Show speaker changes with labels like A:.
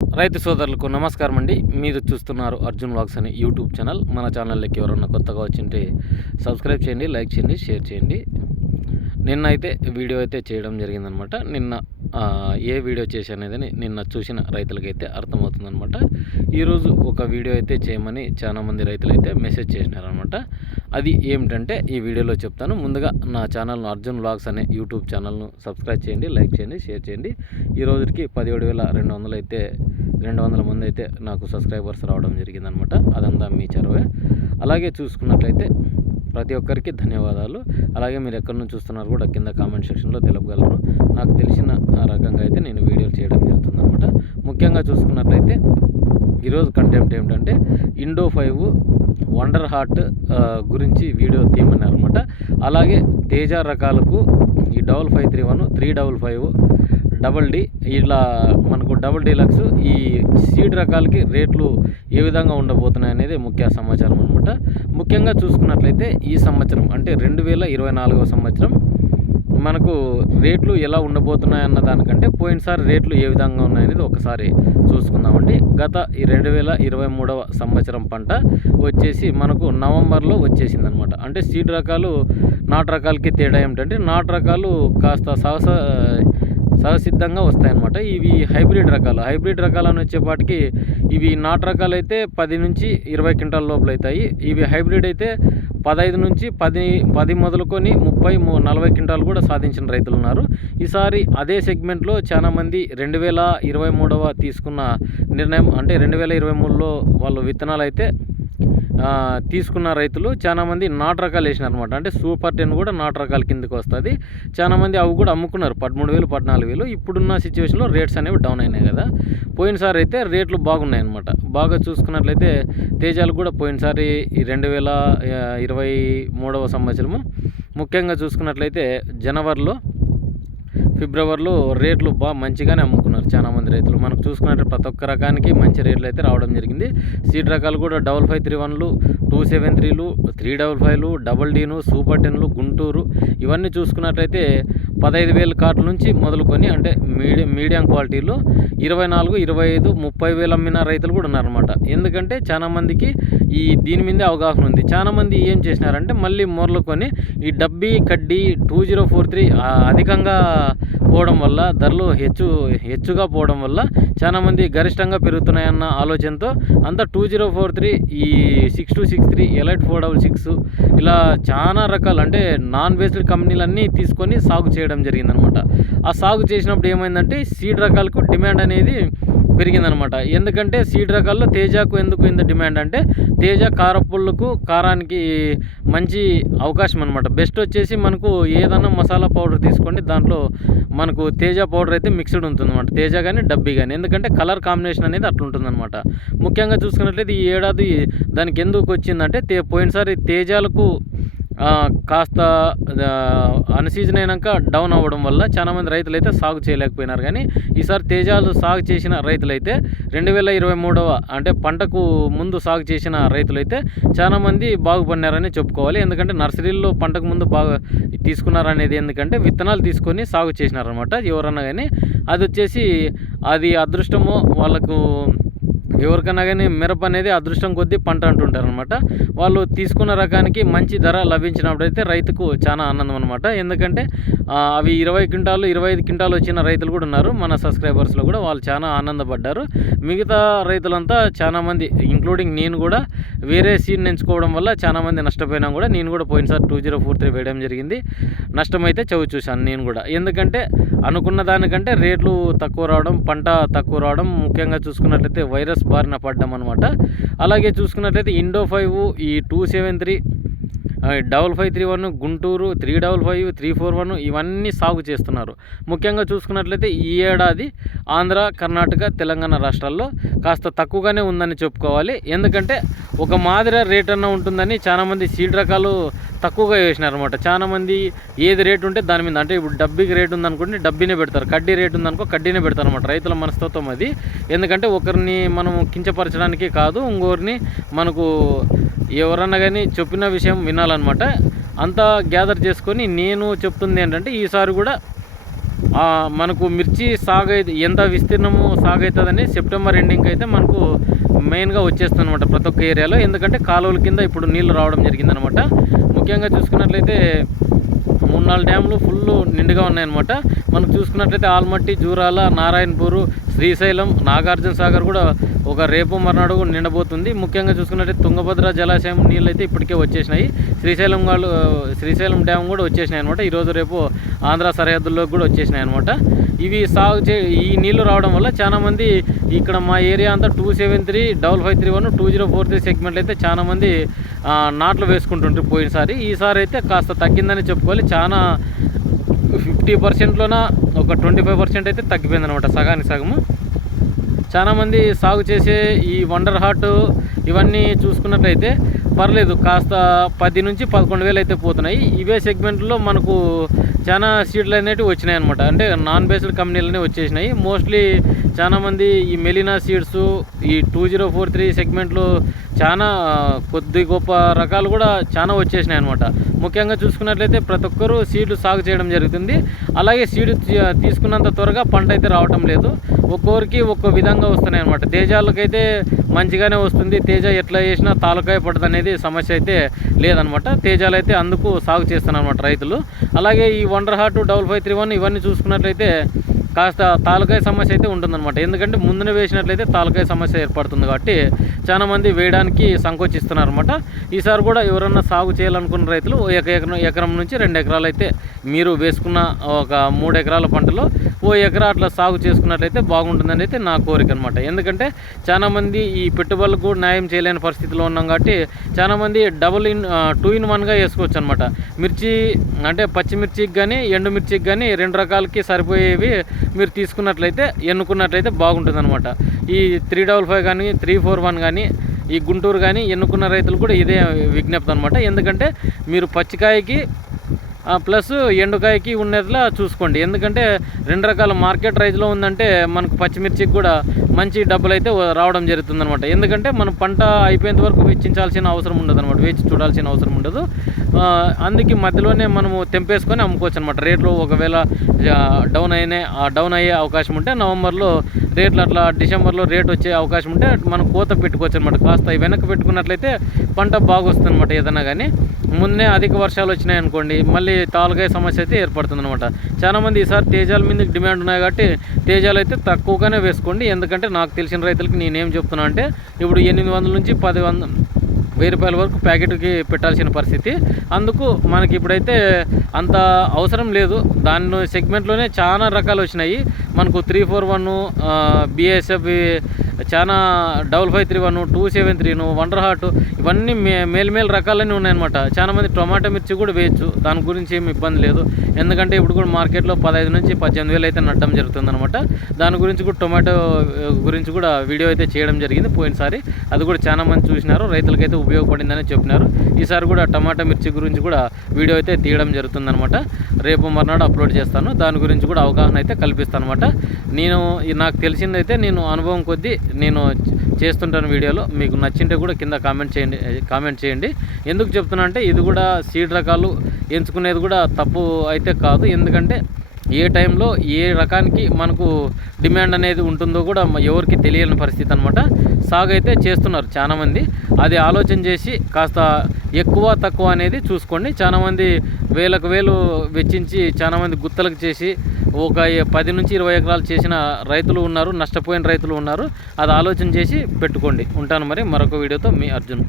A: రైతు సోదరులకు నమస్కారం అండి. మీరు చూస్తున్నారు అర్జున్ వ్లాగ్స్ అనే యూట్యూబ్ ఛానల్. మన ఛానల్లోకి ఎవరన్నా కొత్తగా వచ్చింటే సబ్స్క్రైబ్ చేయండి లైక్ చేయండి షేర్ చేయండి. నిన్న అయితే వీడియో అయితే చేయడం జరిగిందనమాట. నిన్న ఏ వీడియో చేశానేదని నిన్న చూసిన రైతులకైతే అర్థమవుతుందనమాట. ఈరోజు ఒక వీడియో అయితే చేయమని చాలామంది రైతులు అయితే మెసేజ్ చేసినారనమాట. అది ఏమిటంటే ఈ వీడియోలో చెప్తాను. ముందుగా నా ఛానల్ను అర్జున్ వ్లాగ్స్ అనే యూట్యూబ్ ఛానల్ను సబ్స్క్రైబ్ చేయండి లైక్ చేయండి షేర్ చేయండి. ఈ రోజుకి పదిహేడు వేల రెండు వందలు అయితే రెండు వందల మంది అయితే నాకు సబ్స్క్రైబర్స్ రావడం జరిగిందనమాట. అదంతా మీ చరవే. అలాగే చూసుకున్నట్లయితే ప్రతి ఒక్కరికి ధన్యవాదాలు. అలాగే మీరు ఎక్కడి నుంచి చూస్తున్నారు కూడా కింద కామెంట్ సెక్షన్లో తెలుపగలరు. నాకు తెలిసిన రకంగా అయితే నేను వీడియోలు చేయడం జరుగుతుందన్నమాట. ముఖ్యంగా చూసుకున్నట్లయితే ఈరోజు కంటెంట్ ఏమిటంటే ఇండో ఫైవ్ వండర్ హార్ట్ గురించి వీడియో తీయమన్నారు అనమాట అలాగే తేజ రకాలకు ఈ double five three one three double five double D ఇట్లా మనకు డబల్ డీలక్స్ ఈ సీడ్ రకాలకి రేట్లు ఏ విధంగా ఉండబోతున్నాయి అనేది ముఖ్య సమాచారం అనమాట ముఖ్యంగా చూసుకున్నట్లయితే ఈ సంవత్సరం అంటే రెండు వేల ఇరవై నాలుగవ సంవత్సరం మనకు రేట్లు ఎలా ఉండబోతున్నాయి అన్న దానికంటే పోయినసారి రేట్లు ఏ విధంగా ఉన్నాయనేది ఒకసారి చూసుకుందామండి. గత ఈ రెండు వేల ఇరవై మూడవ సంవత్సరం పంట వచ్చేసి మనకు నవంబర్లో వచ్చేసింది అనమాట అంటే సీడ్ రకాలు నాటు రకాలకి తేడా ఏమిటంటే నాటు రకాలు కాస్త సహస సహసిద్ధంగా వస్తాయన్నమాట. ఇవి హైబ్రిడ్ రకాలు. హైబ్రిడ్ రకాలు అని వచ్చేపాటికి ఇవి నాటు రకాలు అయితే పది నుంచి ఇరవై క్వింటాల లోపల అవుతాయి ఇవి హైబ్రిడ్ అయితే పదహైదు నుంచి పది పది మొదలుకొని ముప్పై నలభై క్వింటాలు కూడా సాధించిన రైతులు ఉన్నారు ఈసారి అదే సెగ్మెంట్లో చాలామంది రెండు వేల ఇరవై మూడవ తీసుకున్న నిర్ణయం అంటే రెండు వేల ఇరవై మూడులో వాళ్ళు విత్తనాలు అయితే తీసుకున్న రైతులు చాలామంది నాటు రకాలు వేసినారు అనమాట అంటే సూపర్ టెన్ కూడా నాటు రకాల కిందకి వస్తుంది. చాలామంది అవి కూడా అమ్ముకున్నారు. పదమూడు వేలు పద్నాలుగు వేలు. ఇప్పుడున్న సిచ్యువేషన్లో రేట్స్ అనేవి డౌన్ అయినాయి కదా. పోయినసారి అయితే రేట్లు బాగున్నాయి అనమాట బాగా చూసుకున్నట్లయితే తేజాలు కూడా పోయినసారి రెండు వేల ఇరవై మూడవ సంవత్సరము ముఖ్యంగా చూసుకున్నట్లయితే జనవరిలో ఫిబ్రవరిలో రేట్లు బాగా మంచిగానే అమ్ముకున్నారు చాలా మంది రైతులు. మనకు చూసుకున్నట్టు ప్రతి ఒక్క రకానికి మంచి రేట్లు అయితే రావడం జరిగింది. సీడ్ రకాలు కూడా డబల్ ఫైవ్ త్రీ వన్లు టూ సెవెన్ త్రీలు త్రీ డబల్ ఫైవ్లు డబల్ డీను సూపర్ టెన్లు గుంటూరు ఇవన్నీ చూసుకున్నట్లయితే పదహైదు వేల కార్డుల నుంచి మొదలుకొని అంటే మీడియం మీడియం క్వాలిటీలో ఇరవై నాలుగు ఇరవై ఐదు ముప్పై వేలు అమ్మిన రైతులు కూడా ఉన్నారనమాట ఎందుకంటే చాలా మందికి ఈ దీని మీదే అవగాహన ఉంది. చాలామంది ఏం చేసినారంటే మళ్ళీ మొదలుకొని ఈ డబ్బీ కడ్డీ టూ జీరో ఫోర్ త్రీ అధికంగా పోవడం వల్ల ధరలు హెచ్చు హెచ్చుగా పోవడం వల్ల చాలా మంది గరిష్టంగా పెరుగుతున్నాయన్న ఆలోచనతో అంతా టూ జీరో ఫోర్ త్రీ ఈ six two six three elite four double six ఇలా చాలా రకాలు అంటే నాన్ బేస్డ్ కంపెనీలన్నీ తీసుకొని సాగు చేయడం జరిగిందనమాట. ఆ సాగు చేసినప్పుడు ఏమైందంటే సీడ్ రకాలకు డిమాండ్ అనేది పెరిగిందనమాట. ఎందుకంటే సీడ్ రకాల్లో తేజాకు ఎందుకు ఇంత డిమాండ్ అంటే తేజ కారపుళ్ళకు కారానికి మంచి అవకాశం అనమాట. బెస్ట్ వచ్చేసి మనకు ఏదైనా మసాలా పౌడర్ తీసుకోండి దాంట్లో మనకు తేజ పౌడర్ అయితే మిక్స్డ్ ఉంటుంది అనమాట తేజ కానీ డబ్బీ కానీ ఎందుకంటే కలర్ కాంబినేషన్ అనేది అట్లుంటుందన్నమాట. ముఖ్యంగా చూసుకున్నట్లయితే ఈ ఏడాది దానికి ఎందుకు వచ్చిందంటే తే పోయినసారి తేజాలకు కాస్త అన్సీజన్ అయినాక డౌన్ అవ్వడం వల్ల చాలామంది రైతులు అయితే సాగు చేయలేకపోయినారు. కానీ ఈసారి తేజాలు సాగు చేసిన రైతులైతే రెండు వేల ఇరవై మూడవ అంటే పంటకు ముందు సాగు చేసిన రైతులైతే చాలామంది బాగుపడినారని చెప్పుకోవాలి. ఎందుకంటే నర్సరీల్లో పంటకు ముందు బాగా తీసుకున్నారనేది ఎందుకంటే విత్తనాలు తీసుకొని సాగు చేసినారనమాట ఎవరన్నా కానీ. అది వచ్చేసి అది అదృష్టము వాళ్ళకు ఎవరికైనా కానీ మిరప అనేది అదృష్టం కొద్దీ పంట అంటుంటారు అనమాట వాళ్ళు తీసుకున్న రకానికి మంచి ధర లభించినప్పుడైతే రైతుకు చాలా ఆనందం అనమాట ఎందుకంటే అవి ఇరవై క్వింటాలు ఇరవై ఐదు క్వింటాలు వచ్చిన రైతులు కూడా ఉన్నారు. మన సబ్స్క్రైబర్స్లో కూడా వాళ్ళు చాలా ఆనందపడ్డారు. మిగతా రైతులంతా చాలామంది ఇంక్లూడింగ్ నేను కూడా వేరే సీడ్ ఎంచుకోవడం వల్ల చాలా మంది నష్టపోయినా కూడా నేను కూడా పోయినసారి టూ జీరో ఫోర్ త్రీ వేయడం జరిగింది. నష్టమైతే చవి చూశాను నేను కూడా. ఎందుకంటే అనుకున్న దానికంటే రేట్లు తక్కువ రావడం పంట తక్కువ రావడం ముఖ్యంగా చూసుకున్నట్లయితే వైరస్ బారిన పడ్డం అనమాట అలాగే చూసుకున్నట్లయితే ఇండో ఫైవ్ ఈ two seven three double five three one Guntur three double five three four one ఇవన్నీ సాగు చేస్తున్నారు. ముఖ్యంగా చూసుకున్నట్లయితే ఈ ఏడాది ఆంధ్ర కర్ణాటక తెలంగాణ రాష్ట్రాల్లో కాస్త తక్కువగానే ఉందని చెప్పుకోవాలి. ఎందుకంటే ఒక మాదిరి రేట్ అన్న ఉంటుందని చాలామంది సీడ్ రకాలు తక్కువగా వేసినారనమాట చాలామంది ఏది రేట్ ఉంటే దాని మీద అంటే ఇప్పుడు డబ్బీకి రేట్ ఉందనుకోండి డబ్బీనే పెడతారు. కడ్డీ రేట్ ఉందనుకో కడ్డీనే పెడతారు అనమాట రైతుల మనస్తత్వం అది. ఎందుకంటే ఒకరిని మనం కించపరచడానికి కాదు ఇంకొకరిని మనకు ఎవరన్నా కానీ చెప్పిన విషయం వినాలన్నమాట అంతా గ్యాదర్ చేసుకొని నేను చెప్తుంది ఏంటంటే ఈసారి కూడా మనకు మిర్చి సాగు అయితే ఎంత విస్తీర్ణము సాగు అవుతుందని సెప్టెంబర్ ఎండింగ్ అయితే మనకు మెయిన్గా వచ్చేస్తుంది అనమాట ప్రతి ఒక్క ఏరియాలో ఎందుకంటే కాలువల కింద ఇప్పుడు నీళ్ళు రావడం జరిగిందనమాట ముఖ్యంగా చూసుకున్నట్లయితే మూడు నాలుగు డ్యాములు ఫుల్ నిండుగా ఉన్నాయన్నమాట. మనం చూసుకున్నట్లయితే ఆల్మట్టి జూరాల నారాయణపూరు శ్రీశైలం నాగార్జున సాగర్ కూడా ఒక రేపు మర్నాడు కూడా నిండబోతుంది. ముఖ్యంగా చూసుకున్నట్లయితే తుంగభద్ర జలాశయం నీళ్ళు అయితే ఇప్పటికే వచ్చేసినాయి. శ్రీశైలం వాళ్ళు శ్రీశైలం డ్యామ్ కూడా వచ్చేసినాయి అనమాట ఈరోజు రేపు ఆంధ్ర సరిహద్దుల్లోకి కూడా వచ్చేసినాయి అనమాట ఇవి సాగు చే ఈ నీళ్ళు రావడం వల్ల చాలామంది ఇక్కడ మా ఏరియా అంతా two seven three double five three one two zero four three సెగ్మెంట్లు అయితే చాలామంది నాట్లు వేసుకుంటుంటారు పోయినసారి. ఈసారి అయితే కాస్త తగ్గిందని చెప్పుకోవాలి. చాలా ఫిఫ్టీ పర్సెంట్లోన ఒక ట్వంటీ ఫైవ్ పర్సెంట్ అయితే తగ్గిపోయింది అనమాట సగానికి సగము. చాలామంది సాగు చేసే ఈ వండర్ హార్ట్ ఇవన్నీ చూసుకున్నట్లయితే పర్లేదు కాస్త పది నుంచి పదకొండు వేలు అయితే పోతున్నాయి. ఇవే సెగ్మెంట్లో మనకు చాలా సీడ్లు అనేటివి వచ్చినాయి అనమాట అంటే నాన్ బేస్డ్ కంపెనీలనే వచ్చేసినాయి. మోస్ట్లీ చాలామంది ఈ మెలినా సీడ్స్ ఈ టూ జీరో ఫోర్ త్రీ సెగ్మెంట్లో చాలా కొద్ది గొప్ప రకాలు కూడా చాలా వచ్చేసినాయి అనమాట ముఖ్యంగా చూసుకున్నట్లయితే ప్రతి ఒక్కరూ సీడ్లు సాగు చేయడం జరుగుతుంది. అలాగే సీడ్ తీసుకున్నంత త్వరగా పంట అయితే రావటం లేదు. ఒక్కొక్కరికి ఒక్కో విధంగా వస్తున్నాయి అనమాట తేజాలకైతే మంచిగానే వస్తుంది. తేజ ఎట్లా చేసినా తాలకాయ పడదు అనేది సమస్య అయితే లేదనమాట. తేజాలు అయితే అందుకు సాగు చేస్తున్నారు అనమాట రైతులు. అలాగే ఈ wonder hot double five three one ఇవన్నీ చూసుకున్నట్లయితే కాస్త తాలకాయ సమస్య అయితే ఉంటుందన్నమాట. ఎందుకంటే ముందున వేసినట్లయితే తాలకాయ సమస్య ఏర్పడుతుంది కాబట్టి చాలామంది వేయడానికి సంకోచిస్తున్నారు అనమాట ఈసారి కూడా ఎవరన్నా సాగు చేయాలనుకున్న రైతులు ఒక ఎకరం ఎకరం నుంచి రెండు ఎకరాలు అయితే మీరు వేసుకున్న ఒక మూడు ఎకరాల పంటలో ఓ ఎకరా అట్లా సాగు చేసుకున్నట్లయితే బాగుంటుందని అయితే నా కోరిక అనమాట ఎందుకంటే చాలామంది ఈ పెట్టుబడులకు న్యాయం చేయలేని పరిస్థితిలో ఉన్నాం కాబట్టి చాలామంది డబుల్ ఇన్ టూ ఇన్ వన్గా వేసుకోవచ్చు అనమాట మిర్చి అంటే పచ్చిమిర్చికి కానీ ఎండుమిర్చికి కానీ రెండు రకాలకి సరిపోయేవి మీరు తీసుకున్నట్లయితే ఎన్నుకున్నట్లయితే బాగుంటుంది అనమాట ఈ త్రీ డబల్ ఫైవ్ కానీ త్రీ ఫోర్ వన్ కానీ ఈ గుంటూరు కానీ ఎన్నుకున్న రైతులు కూడా ఇదే విజ్ఞప్తి అనమాట ఎందుకంటే మీరు పచ్చికాయకి ప్లస్ ఎండుకాయకి ఉన్నట్లా చూసుకోండి. ఎందుకంటే రెండు రకాల మార్కెట్ రైజ్లో ఉందంటే మనకు పచ్చిమిర్చికి కూడా మంచి డబ్బులు అయితే రావడం జరుగుతుంది అనమాట ఎందుకంటే మనం పంట అయిపోయేంత వరకు వెచ్చించాల్సిన అవసరం ఉండదు అనమాట వేచి చూడాల్సిన అవసరం ఉండదు. అందుకే మధ్యలోనే మనము తెంపేసుకొని అమ్ముకోవచ్చు అనమాట రేట్లు ఒకవేళ డౌన్ అయినే ఆ, డౌన్ అయ్యే అవకాశం ఉంటే నవంబర్లో రేట్లు అట్లా డిసెంబర్లో రేట్ వచ్చే అవకాశం ఉంటే మనం కోత పెట్టుకోవచ్చు అనమాట కాస్త వెనక్కి పెట్టుకున్నట్లయితే పంట బాగా వస్తుంది అనమాట ఏదైనా కానీ ముందే అధిక వర్షాలు వచ్చినాయి అనుకోండి మళ్ళీ తాలుగాయ సమస్య అయితే ఏర్పడుతుంది అనమాట చాలామంది ఈసారి తేజాల మీద డిమాండ్ ఉన్నాయి కాబట్టి తేజాలు అయితే తక్కువగానే వేసుకోండి. ఎందుకంటే నాకు తెలిసిన రైతులకు నేనేం చెప్తున్నా అంటే ఇప్పుడు ఎనిమిది వందల నుంచి పది వంద వెయ్యి రూపాయల వరకు ప్యాకెట్కి పెట్టాల్సిన పరిస్థితి. అందుకు మనకి ఇప్పుడైతే అంత అవసరం లేదు. దాని సెగ్మెంట్లోనే చాలా రకాలు వచ్చినాయి. మనకు త్రీ ఫోర్ వన్ బిఎస్ఎఫ్ చాలా double five three one two seven త్రీను wonder hot ఇవన్నీ మే మేలు మేలు రకాలన్నీ ఉన్నాయన్నమాట. చాలా మంది టొమాటో మిర్చి కూడా వేయచ్చు. దాని గురించి ఏమి ఇబ్బంది లేదు. ఎందుకంటే ఇప్పుడు కూడా మార్కెట్లో పదహైదు నుంచి పద్దెనిమిది వేలు అయితే నట్టడం జరుగుతుందనమాట దాని గురించి కూడా టొమాటో గురించి కూడా వీడియో అయితే చేయడం జరిగింది పోయినసారి. అది కూడా చాలా మంది చూసినారు. రైతులకైతే ఉపయోగపడిందని చెప్పినారు. ఈసారి కూడా టమాటా మిర్చి గురించి కూడా వీడియో అయితే తీయడం జరుగుతుందన్నమాట. రేపు మర్నాడు అప్లోడ్ చేస్తాను. దాని గురించి కూడా అవగాహన అయితే కల్పిస్తాను అనమాట నేను నాకు తెలిసిందైతే నేను అనుభవం కొద్దీ నేను చేస్తుంటాను వీడియోలో మీకు నచ్చింటే కూడా కింద కామెంట్ చేయండి కామెంట్ చేయండి. ఎందుకు చెప్తున్నా అంటే ఇది కూడా సీడ్ రకాలు ఎంచుకునేది కూడా తప్పు అయితే కాదు. ఎందుకంటే ఏ టైంలో ఏ రకానికి మనకు డిమాండ్ అనేది ఉంటుందో కూడా ఎవరికి తెలియని పరిస్థితి అనమాట సాగు అయితే చేస్తున్నారు చాలామంది. అది ఆలోచన చేసి కాస్త ఎక్కువ తక్కువ అనేది చూసుకోండి. చాలామంది వేలకు వేలు వెచ్చించి చాలామంది గుత్తలకు చేసి ఒక పది నుంచి ఇరవై ఎకరాలు చేసిన రైతులు ఉన్నారు నష్టపోయిన రైతులు ఉన్నారు. అది ఆలోచన చేసి పెట్టుకోండి. ఉంటాను మరి మరొక వీడియోతో మీ అర్జున్.